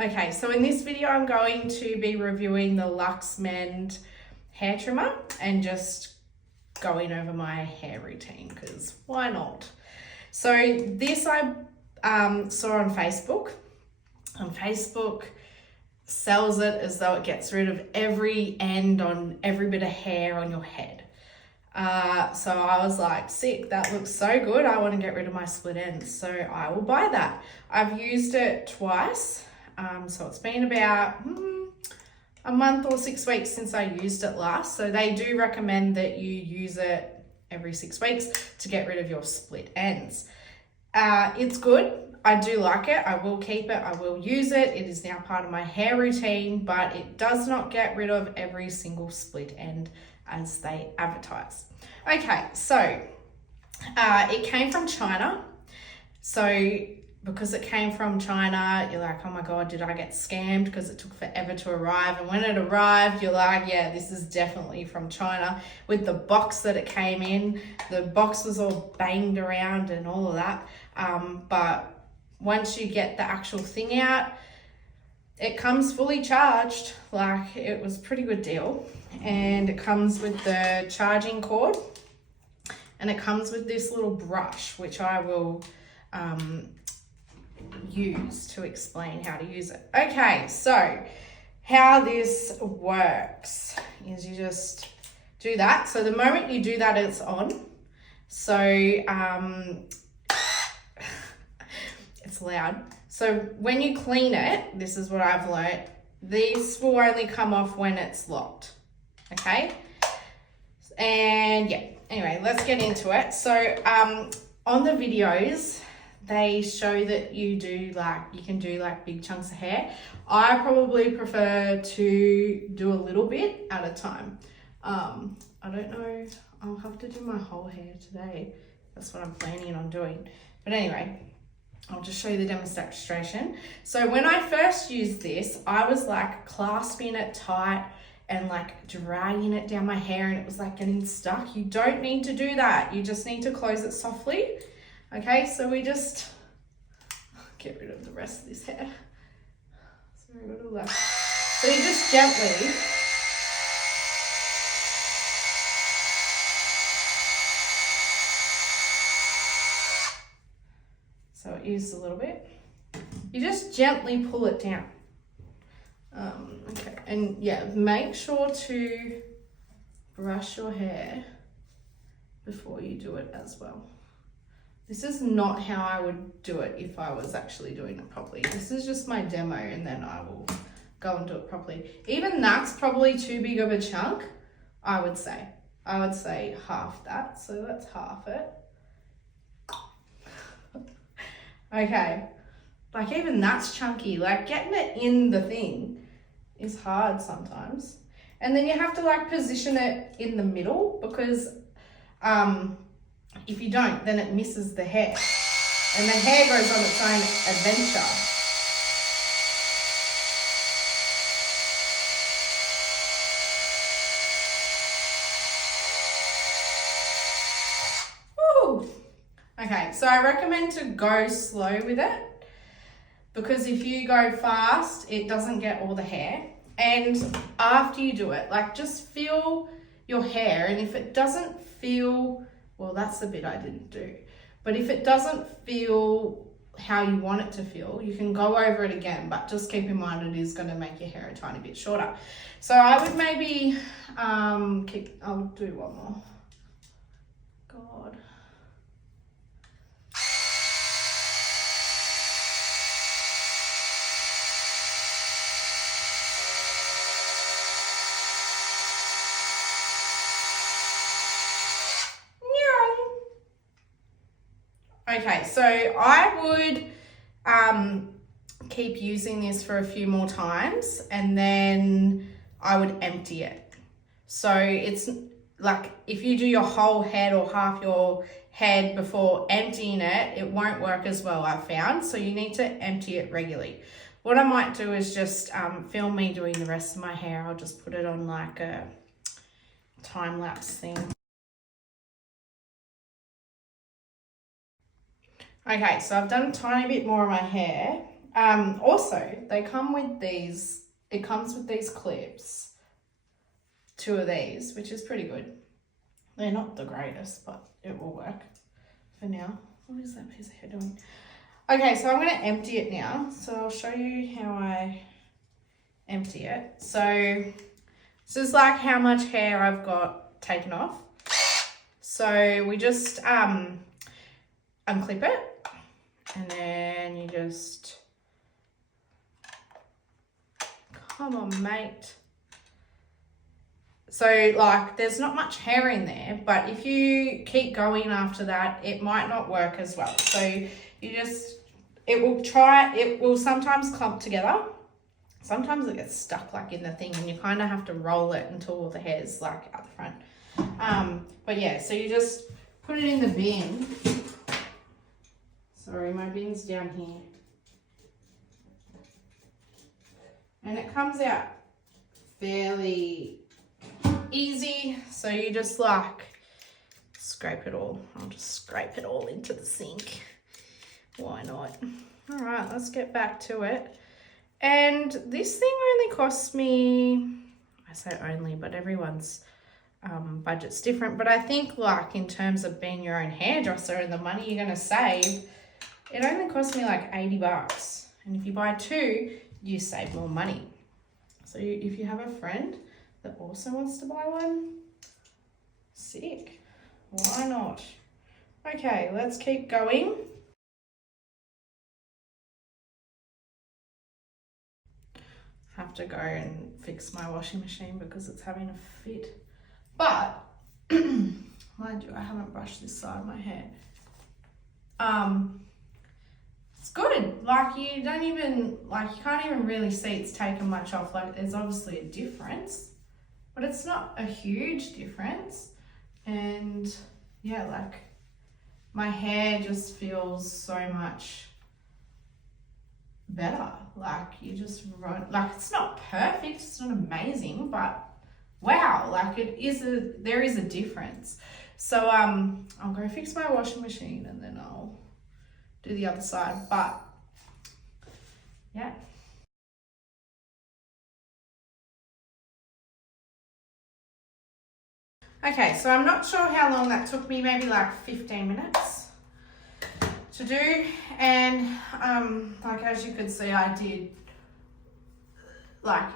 Okay, so in this video I'm going to be reviewing the Luxmend Hair Trimmer and just going over my hair routine because why not? So this I saw on Facebook. Facebook sells it as though it gets rid of every end on every bit of hair on your head. So I was like, sick, that looks so good. I want to get rid of my split ends. So I will buy that. I've used it twice. So it's been about a month or 6 weeks since I used it last. So they do recommend that you use it every 6 weeks to get rid of your split ends. It's good. I do like it. I will keep it. I will use it. It is now part of my hair routine, but it does not get rid of every single split end as they advertise. Okay, so it came from China. So because it came from China, you're like, oh my God, did I get scammed? Because it took forever to arrive. And when it arrived, you're like, yeah, this is definitely from China. With the box that it came in, the box was all banged around and all of that. But once you get the actual thing out, it comes fully charged. Like, it was a pretty good deal. And it comes with the charging cord. And it comes with this little brush, which I will use to explain how to use it. Okay, so how this works is you just do that. So the moment you do that, it's on. So it's loud. So when you clean it, this is what I've learnt, this will only come off when it's locked. Okay, and yeah, anyway, let's get into it. So on the videos, they show that you can do like big chunks of hair. I probably prefer to do a little bit at a time. I don't know, I'll have to do my whole hair today. That's what I'm planning on doing. But anyway, I'll just show you the demonstration. So when I first used this, I was like clasping it tight and like dragging it down my hair, and it was like getting stuck. You don't need to do that. You just need to close it softly. Okay, so we just get rid of the rest of this hair. So we got all that. So you just gently so it used a little bit. You just gently pull it down. Okay, and yeah, make sure to brush your hair before you do it as well. This is not how I would do it if I was actually doing it properly. This is just my demo, and then I will go and do it properly. Even that's probably too big of a chunk, I would say. I would say half that, so that's half it. Okay, like even that's chunky. Like getting it in the thing is hard sometimes. And then you have to like position it in the middle, because if you don't, then it misses the hair. And the hair goes on its own adventure. Woo! Okay, so I recommend to go slow with it, because if you go fast, it doesn't get all the hair. And after you do it, like just feel your hair, and if it doesn't feel, well, that's the bit I didn't do. But if it doesn't feel how you want it to feel, you can go over it again, but just keep in mind it is going to make your hair a tiny bit shorter. So I would maybe, I'll do one more. God. Okay, so I would keep using this for a few more times, and then I would empty it. So it's like if you do your whole head or half your head before emptying it, it won't work as well, I've found. So you need to empty it regularly. What I might do is just film me doing the rest of my hair. I'll just put it on like a time-lapse thing. Okay, so I've done a tiny bit more of my hair, Also, they come with these, it comes with these clips, 2 of these, which is pretty good. They're not the greatest, but it will work for now. What is that piece of hair doing? Okay, so I'm going to empty it now. So I'll show you how I empty it. So this is like how much hair I've got taken off. So we just unclip it, and then you just, come on, mate. So like there's not much hair in there, but if you keep going after that, it might not work as well. So you just, it will sometimes clump together. Sometimes it gets stuck like in the thing, and you kind of have to roll it until all the hair's like at the front. But yeah, so you just put it in the bin. Sorry, my bin's down here. And it comes out fairly easy, so you just like scrape it all. I'll just scrape it all into the sink. Why not? All right, let's get back to it. And this thing only costs me, I say only, but everyone's budget's different. But I think like in terms of being your own hairdresser and the money you're gonna save, it only cost me like 80 bucks. And if you buy 2, you save more money. So if you have a friend that also wants to buy one, sick, why not? Okay, let's keep going. Have to go and fix my washing machine because it's having a fit. But mind you, I haven't brushed this side of my hair. It's good. Like you don't even, like you can't even really see it's taken much off. Like there's obviously a difference, but it's not a huge difference. And yeah, like my hair just feels so much better. Like you just run, like it's not perfect, it's not amazing, but wow, like there is a difference. So I'll go fix my washing machine and then I'll do the other side. But yeah. Okay, so I'm not sure how long that took me, maybe like 15 minutes to do. And like as you could see, I did like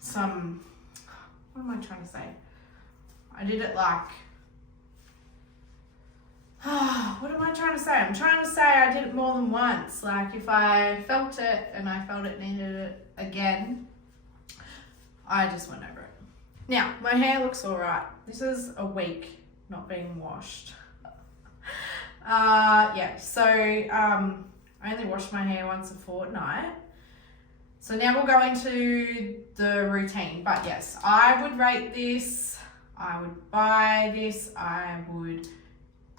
some, what am I trying to say? I did it like, what am I trying to say? I'm trying to say I did it more than once. Like if I felt it and I felt it needed it again, I just went over it. Now, my hair looks all right. This is a week not being washed. Yeah, so I only wash my hair once a fortnight. So now we'll go into the routine. But yes, I would rate this. I would buy this. I would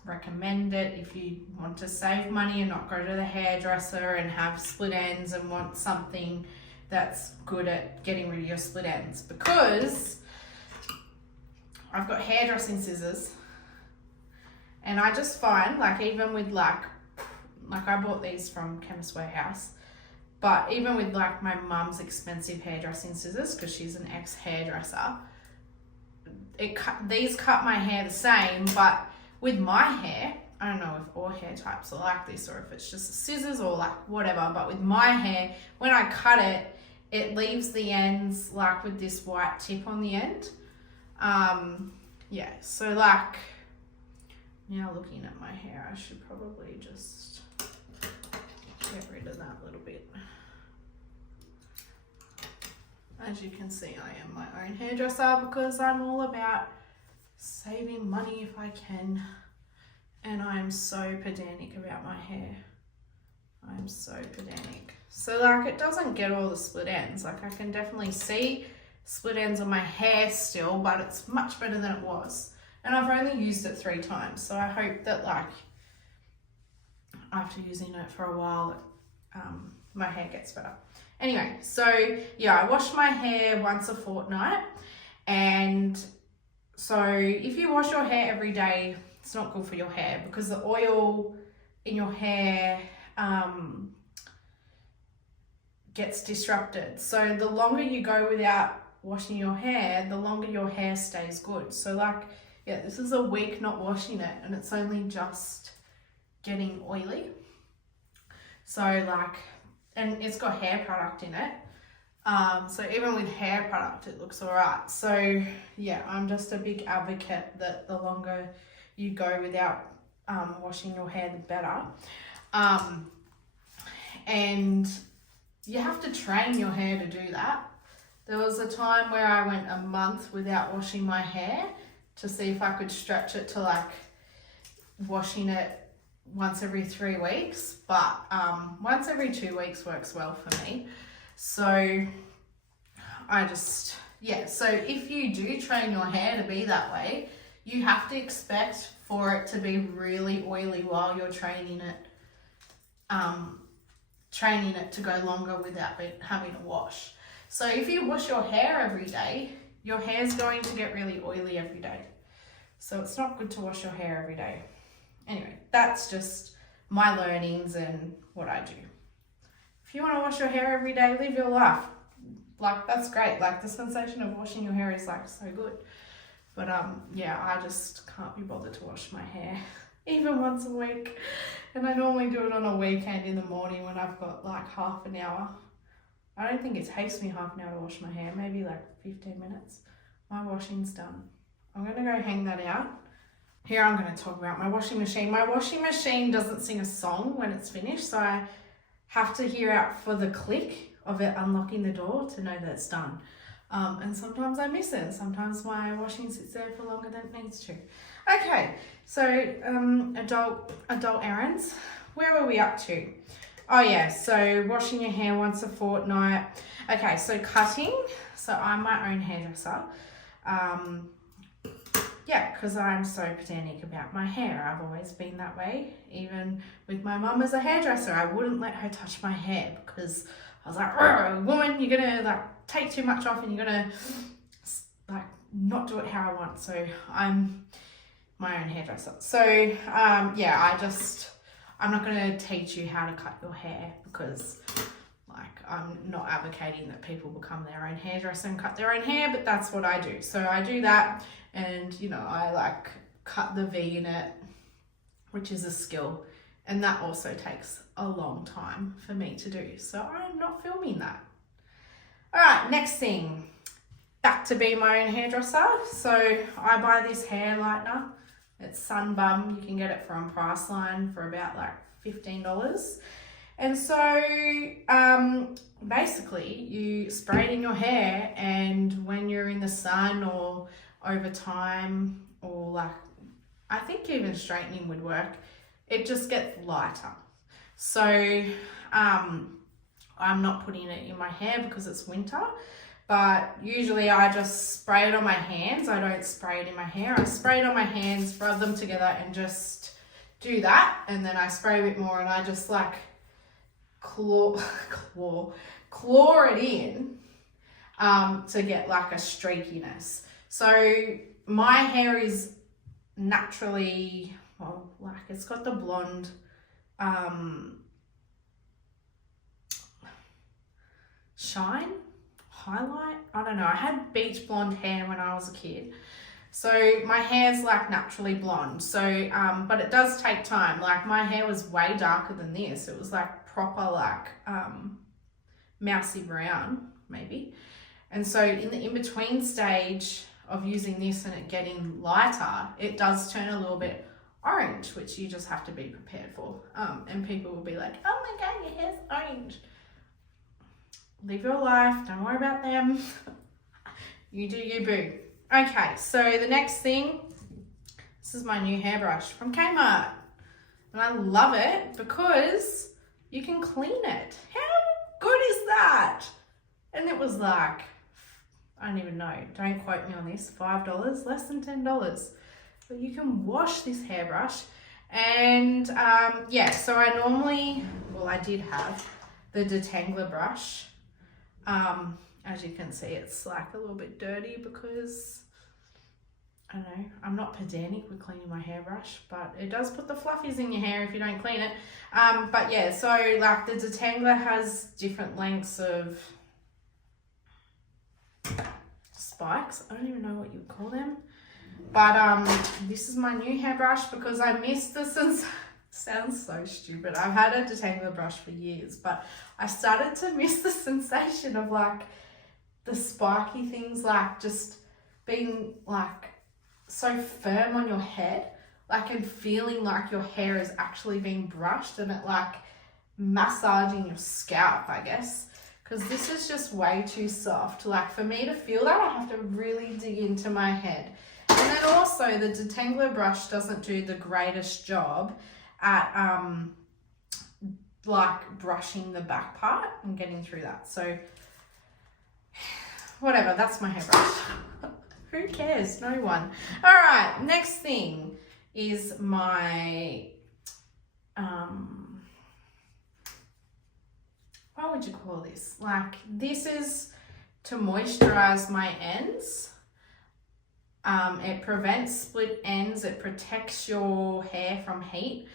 recommend it if you want to save money and not go to the hairdresser and have split ends and want something that's good at getting rid of your split ends, because I've got hairdressing scissors and I just find like even with like I bought these from Chemist Warehouse, but even with like my mum's expensive hairdressing scissors, because she's an ex-hairdresser, these cut my hair the same. But with my hair, I don't know if all hair types are like this or if it's just the scissors or like whatever, but with my hair, when I cut it, it leaves the ends like with this white tip on the end. Yeah, so like now looking at my hair, I should probably just get rid of that little bit. As you can see, I am my own hairdresser because I'm all about saving money if I can. And I'm so pedantic about my hair. I'm so pedantic. So like it doesn't get all the split ends. Like I can definitely see split ends on my hair still, but it's much better than it was. And I've only used it 3 times. So I hope that like after using it for a while, my hair gets better. Anyway, so yeah, I wash my hair once a fortnight. And so if you wash your hair every day, it's not good for your hair because the oil in your hair gets disrupted. So the longer you go without washing your hair, the longer your hair stays good. So like, yeah, this is a week not washing it and it's only just getting oily. So like, and it's got hair product in it. So even with hair product, it looks all right. So yeah, I'm just a big advocate that the longer you go without washing your hair, the better. And you have to train your hair to do that. There was a time where I went a month without washing my hair to see if I could stretch it to like washing it once every 3 weeks, but once every 2 weeks works well for me. So I just, yeah, so if you do train your hair to be that way, you have to expect for it to be really oily while you're training it to go longer without having to wash. So if you wash your hair every day, your hair's going to get really oily every day. So it's not good to wash your hair every day. Anyway, that's just my learnings and what I do. If you want to wash your hair every day, live your life. Like, that's great. Like, the sensation of washing your hair is like so good. But yeah, I just can't be bothered to wash my hair even once a week. And I normally do it on a weekend in the morning when I've got like half an hour. I don't think it takes me half an hour to wash my hair, maybe like 15 minutes. My washing's done. I'm going to go hang that out. Here I'm going to talk about my washing machine. My washing machine doesn't sing a song when it's finished, so I have to hear out for the click of it unlocking the door to know that it's done. And sometimes I miss it. Sometimes my washing sits there for longer than it needs to. Okay, so adult errands. Where were we up to? Oh yeah, so washing your hair once a fortnight. Okay, so cutting. So I'm my own hairdresser. Yeah, because I'm so pedantic about my hair. I've always been that way. Even with my mum as a hairdresser, I wouldn't let her touch my hair because I was like, woman, you're gonna like take too much off and you're gonna like not do it how I want. So I'm my own hairdresser. So yeah, I'm not gonna teach you how to cut your hair because like I'm not advocating that people become their own hairdresser and cut their own hair, but that's what I do. So I do that. And, you know, I like cut the V in it, which is a skill. And that also takes a long time for me to do. So I'm not filming that. All right, next thing, back to be my own hairdresser. So I buy this hair lightener. It's Sunbum. You can get it from Priceline for about like $15. And so basically you spray it in your hair, and when you're in the sun or over time, or like I think even straightening would work, it just gets lighter. So I'm not putting it in my hair because it's winter, but usually I just spray it on my hands. I don't spray it in my hair. I spray it on my hands, rub them together and just do that, and then I spray a bit more and I just like claw it in to get like a streakiness. So my hair is naturally, well, like it's got the blonde shine, highlight, I don't know. I had beach blonde hair when I was a kid. So my hair's like naturally blonde. So, but it does take time. Like my hair was way darker than this. It was like proper like mousy brown maybe. And so in the in-between stage of using this and it getting lighter, it does turn a little bit orange, which you just have to be prepared for. And people will be like, oh my God, your hair's orange. Live your life, don't worry about them. You do you, boo. Okay, so the next thing, this is my new hairbrush from Kmart. And I love it because you can clean it. How good is that? And it was like, I don't even know, don't quote me on this, $5, less than $10. But you can wash this hairbrush. And yeah, so I normally, well, I did have the detangler brush. As you can see, it's like a little bit dirty because I don't know, I'm not pedantic with cleaning my hairbrush, but it does put the fluffies in your hair if you don't clean it. But yeah, so like the detangler has different lengths of spikes. I don't even know what you would call them. But this is my new hairbrush because I missed the sounds so stupid. I've had a detangler brush for years, but I started to miss the sensation of like the spiky things, like just being like so firm on your head, like, and feeling like your hair is actually being brushed and it like massaging your scalp, I guess, because this is just way too soft. Like for me to feel that, I have to really dig into my head. And then also the detangler brush doesn't do the greatest job at like brushing the back part and getting through that. So whatever, that's my hairbrush. Who cares? No one. All right, next thing is my, what would you call this? Like, this is to moisturize my ends. It prevents split ends. It protects your hair from heat.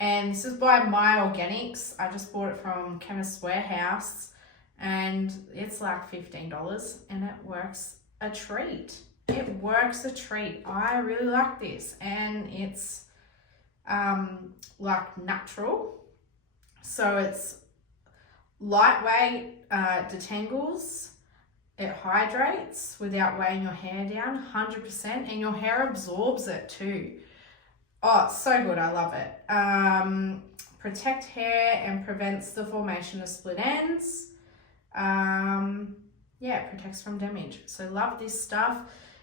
And this is by My Organics. I just bought it from Chemist Warehouse and it's like $15 and it works a treat. It works a treat. I really like this, and it's like natural. So it's lightweight, detangles, it hydrates without weighing your hair down 100%, and your hair absorbs it too. Oh, it's so good. I love it. Protect hair and prevents the formation of split ends. Yeah, it protects from damage. So love this stuff.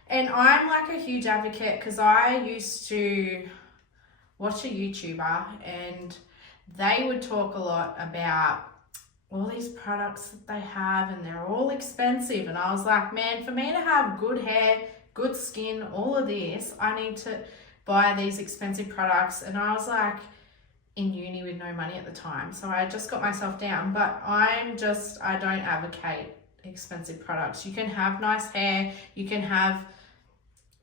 And I'm like a huge advocate because I used to watch a YouTuber and they would talk a lot about all these products that they have and they're all expensive. And I was like, man, for me to have good hair, good skin, all of this, I need to buy these expensive products. And I was like in uni with no money at the time. So I just got myself down, but I don't advocate expensive products. You can have nice hair, you can have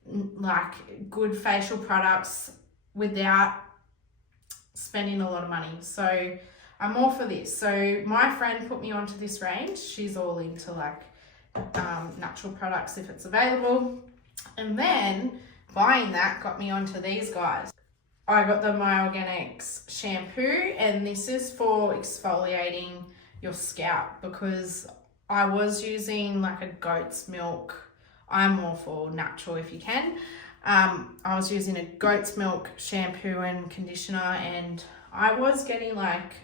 like good facial products without spending a lot of money. So I'm all for this. So my friend put me onto this range. She's all into like natural products if it's available. And then buying that got me onto these guys. I got the My Organics shampoo, and this is for exfoliating your scalp because I was using like a goat's milk. I'm more for natural if you can. I was using a goat's milk shampoo and conditioner, and I was getting like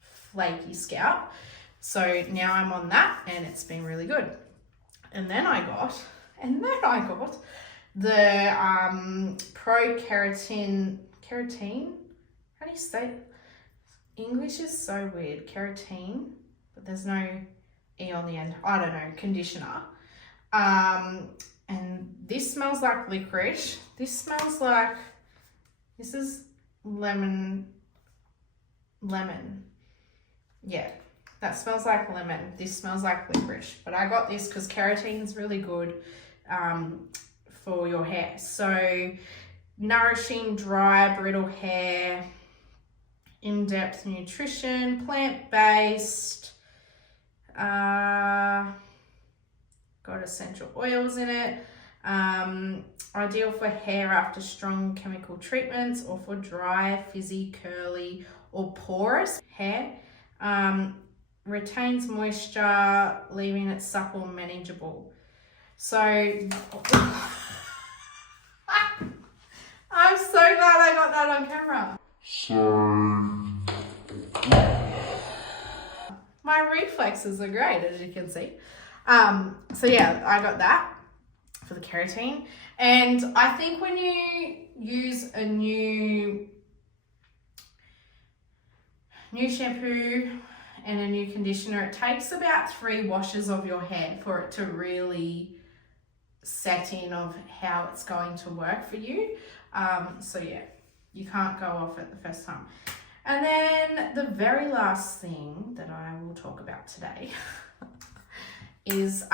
flaky scalp. So now I'm on that and it's been really good. And then I got the Pro Keratin, how do you say it? English is so weird. Keratin, but there's no E on the end. I don't know, conditioner. And this smells like licorice. This is lemon. Yeah, that smells like lemon. This smells like licorice. But I got this because keratin is really good for your hair. So nourishing dry, brittle hair, in-depth nutrition, plant-based, got essential oils in it. Ideal for hair after strong chemical treatments or for dry, frizzy, curly, or porous hair. Retains moisture, leaving it supple and manageable. So I'm so glad I got that on camera. My reflexes are great, as you can see. So yeah, I got that for the keratin. And I think when you use a new shampoo and a new conditioner, it takes about 3 washes of your hair for it to really set in of how it's going to work for you. So yeah, you can't go off it the first time. And then the very last thing that I will talk about today is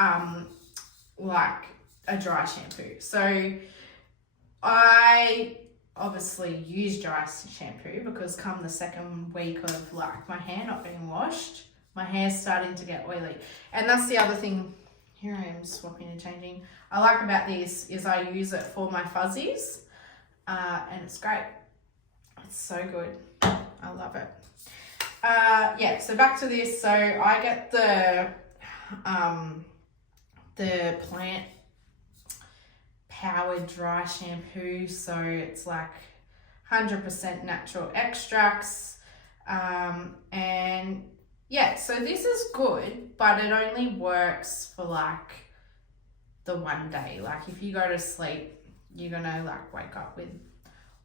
like a dry shampoo. So I obviously use dry shampoo because come the second week of like my hair not being washed, my hair's starting to get oily. And that's the other thing, here I am swapping and changing, I like about this is I use it for my fuzzies and it's great. It's so good. I love it. Yeah, so back to this. So I get the plant powered dry shampoo, so it's like 100% natural extracts, and yeah, so this is good, but it only works for like the one day. Like if you go to sleep, you're gonna like wake up with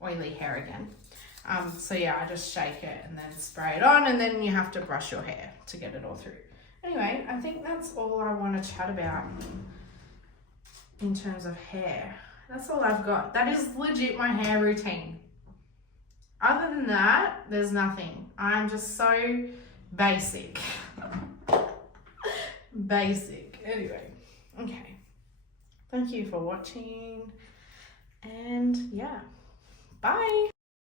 oily hair again. So yeah, I just shake it and then spray it on, and then you have to brush your hair to get it all through. Anyway, I think that's all I want to chat about in terms of hair. That's all I've got. That is legit my hair routine. Other than that, there's nothing. I'm just so basic. Basic. Anyway, okay. Thank you for watching. And yeah, bye.